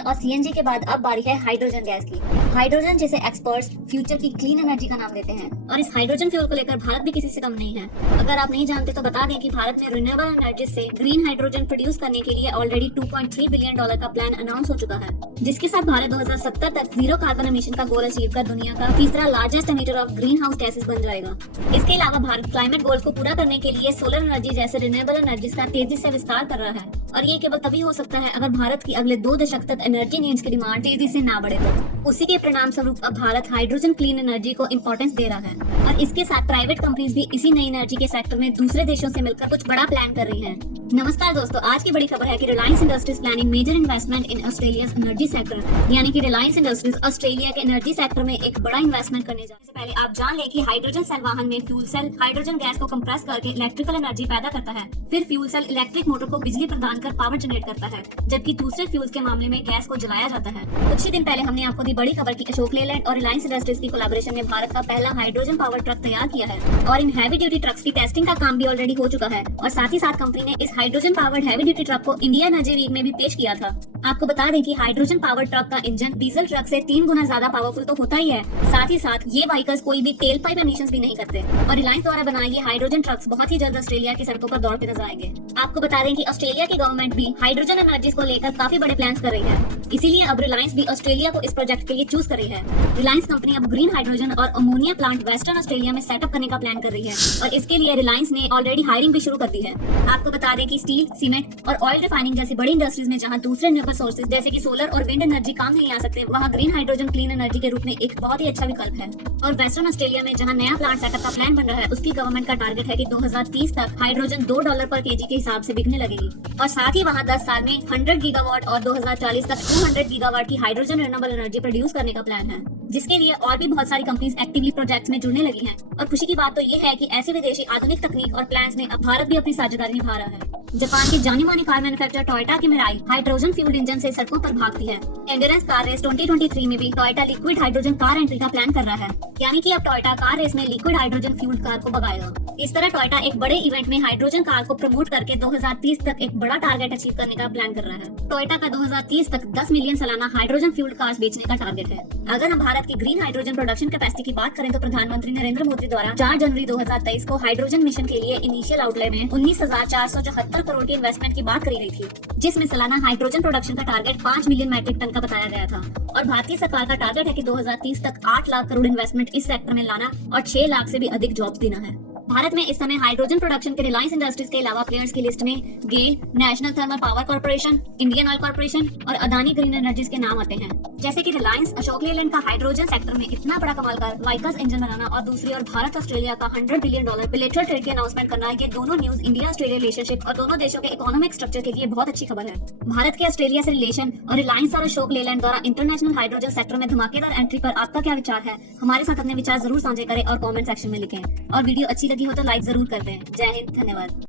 Diesel और CNG के बाद अब बारी है हाइड्रोजन गैस की। हाइड्रोजन जैसे एक्सपर्ट्स फ्यूचर की क्लीन एनर्जी का नाम देते हैं और इस हाइड्रोजन फ्यूल को लेकर भारत भी किसी से कम नहीं है। अगर आप नहीं जानते तो बता दें कि भारत में रिन्यूएबल एनर्जी से ग्रीन हाइड्रोजन प्रोड्यूस करने के लिए ऑलरेडी $2.3 बिलियन का प्लान अनाउंस हो चुका है, जिसके साथ भारत 2070 तक जीरो कार्बन एमिशन का गोल अचीव कर दुनिया का तीसरा largest emitter of green house gases बन जाएगा। इसके अलावा भारत क्लाइमेट गोल्स को पूरा करने के लिए सोलर एनर्जी जैसे रिन्यूएबल एनर्जी का तेजी से विस्तार कर रहा है और ये केवल तभी हो सकता है अगर भारत की अगले 2 दशक तक एनर्जी नीड्स की डिमांड तेजी से ना बढ़े तो। उसी के परिणाम स्वरूप अब भारत हाइड्रोजन क्लीन एनर्जी को इंपॉर्टेंस दे रहा है और इसके साथ प्राइवेट कंपनीज भी इसी नई एनर्जी के सेक्टर में दूसरे देशों से मिलकर कुछ बड़ा प्लान कर रही हैं। नमस्कार दोस्तों, आज की बड़ी खबर है कि Reliance Industries planning major investment in Australia's energy sector, यानी कि रिलायंस इंडस्ट्रीज ऑस्ट्रेलिया के एनर्जी सेक्टर में एक बड़ा इन्वेस्टमेंट करने जा रही है। इससे पहले आप जान लें कि हाइड्रोजन सेल वाहन में फ्यूल सेल हाइड्रोजन गैस को कंप्रेस करके इलेक्ट्रिकल एनर्जी पैदा करता है, फिर फ्यूल सेल इलेक्ट्रिक मोटर को बिजली प्रदान कर पावर जनरेट करता है, जबकि दूसरे फ्यूल्स के मामले में गैस को जलाया जाता है। कुछ ही दिन पहले हमने आपको दी बड़ी खबर की अशोक लेलैंड और रिलायंस इंडस्ट्रीज की कोलैबोरेशन में भारत का पहला हाइड्रोजन पावर ट्रक तैयार किया है और इन हैवी ड्यूटी ट्रक्स की टेस्टिंग का काम भी ऑलरेडी हो चुका है और साथ ही साथ कंपनी ने इस hydrogen powered heavy duty truck को इंडिया एनर्जी वीक में भी पेश किया था। आपको बता दें कि हाइड्रोजन पावर ट्रक का इंजन डीजल ट्रक से 3 गुना ज्यादा पावरफुल तो होता ही है, साथ ही साथ ये व्हीकल्स कोई भी टेल पाइप एमिशंस भी नहीं करते और रिलायंस द्वारा बनाए ये हाइड्रोजन ट्रक्स बहुत ही जल्द ऑस्ट्रेलिया की सड़कों पर दौड़ते नजर आएंगे। आपको बता दें कि ऑस्ट्रेलिया की गवर्नमेंट भी हाइड्रोजन एनर्जी को लेकर काफी बड़े प्लान्स कर रही है, इसीलिए अब रिलायंस भी ऑस्ट्रेलिया को इस प्रोजेक्ट के लिए चूज कर रही है। रिलायंस कंपनी अब ग्रीन हाइड्रोजन और अमोनिया प्लांट वेस्टर्न ऑस्ट्रेलिया में सेटअप करने का प्लान कर रही है और इसके लिए रिलायंस ने ऑलरेडी हायरिंग भी शुरू कर दी है। आपको बता दें कि स्टील, सीमेंट और ऑयल रिफाइनिंग जैसी बड़ी इंडस्ट्रीज में जहां दूसरे रिन्यूएबल सोर्सेज जैसे कि सोलर और विंड एनर्जी काम नहीं आ सकते, वहां ग्रीन हाइड्रोजन क्लीन एनर्जी के रूप में एक बहुत ही अच्छा विकल्प है। और वेस्टर्न ऑस्ट्रेलिया में जहां नया प्लांट सेटअप का प्लान बन रहा है, उसकी गवर्नमेंट का टारगेट है कि 2030 तक हाइड्रोजन $2 पर केजी के हिसाब से बिकने लगेगी और साथ ही वहां 10 साल में 100 गीगावाट और 2040 तक 200 गीगावाट की हाइड्रोजन रिन्यूएबल एनर्जी प्रोड्यूस करने का प्लान है, जिसके लिए और भी बहुत सारी कंपनीज एक्टिवली प्रोजेक्ट्स में जुड़ने लगी हैं। और खुशी की बात तो ये है कि ऐसे विदेशी आधुनिक तकनीक और प्लान्स में अब भारत भी अपनी साझेदारी निभा रहा है। जापान की जानी मानी कार मैन्युफैक्चरर टोयोटा की मिराई हाइड्रोजन फ्यूल्ड इंजन से सड़कों पर भागती है। एंड्योरेंस कार रेस 2023 में भी Toyota liquid hydrogen car entry का प्लान कर रहा है, यानी कि अब टोयोटा कार रेस में लिक्विड हाइड्रोजन फ्यूल्ड कार को भगाएगा। इस तरह टोयोटा एक बड़े इवेंट में हाइड्रोजन कार को प्रमोट करके 2030 तक एक बड़ा टारगेट अचीव करने का प्लान कर रहा है। टोयोटा का 2030 तक 10 मिलियन सालाना हाइड्रोजन फ्यूल्ड कार्स बेचने का टारगेट है। अगर हम भारत की ग्रीन हाइड्रोजन प्रोडक्शन कैपेसिटी की बात करें तो प्रधानमंत्री नरेंद्र मोदी द्वारा 4 जनवरी 2023 को हाइड्रोजन मिशन के लिए इनिशियल आउटले में 19,474 करोड़ की इन्वेस्टमेंट की बात करी गई थी, जिसमें सालाना हाइड्रोजन प्रोडक्शन का टारगेट 5 मिलियन मैट्रिक टन का बताया गया था और भारतीय सरकार का टारगेट है कि 2030 तक 8 लाख करोड़ इन्वेस्टमेंट इस सेक्टर में लाना और 6 लाख से भी अधिक जॉब्स देना है। भारत में इस समय हाइड्रोजन प्रोडक्शन के रिलायंस इंडस्ट्रीज के अलावा प्लेयर्स की लिस्ट में GAIL, national thermal power corporation, Indian oil corporation और अदानी ग्रीन एनर्जीज के नाम आते हैं। जैसे कि रिलायंस अशोक लेलैंड का हाइड्रोजन सेक्टर में इतना बड़ा कमाल कर व्हीकल्स इंजन बनाना और दूसरी ओर भारत ऑस्ट्रेलिया का $100 बिलियन बिलेटरल ट्रेड की अनाउंसमेंट करना, ये दोनों न्यूज इंडिया ऑस्ट्रेलिया रिलेशनशिप और दोनों देशों के इकोनॉमिक स्ट्रक्चर के लिए बहुत अच्छी खबर है। भारत के ऑस्ट्रेलिया से रिलेशन और रिलायंस और अशोक लेलैंड द्वारा इंटरनेशनल हाइड्रोजन सेक्टर में धमाकेदार एंट्री पर आपका क्या विचार है? हमारे साथ अपने विचार जरूर साझा करें और कमेंट सेक्शन में लिखें और वीडियो अच्छी लगी हो तो लाइक जरूर कर दें। जय हिंद, धन्यवाद।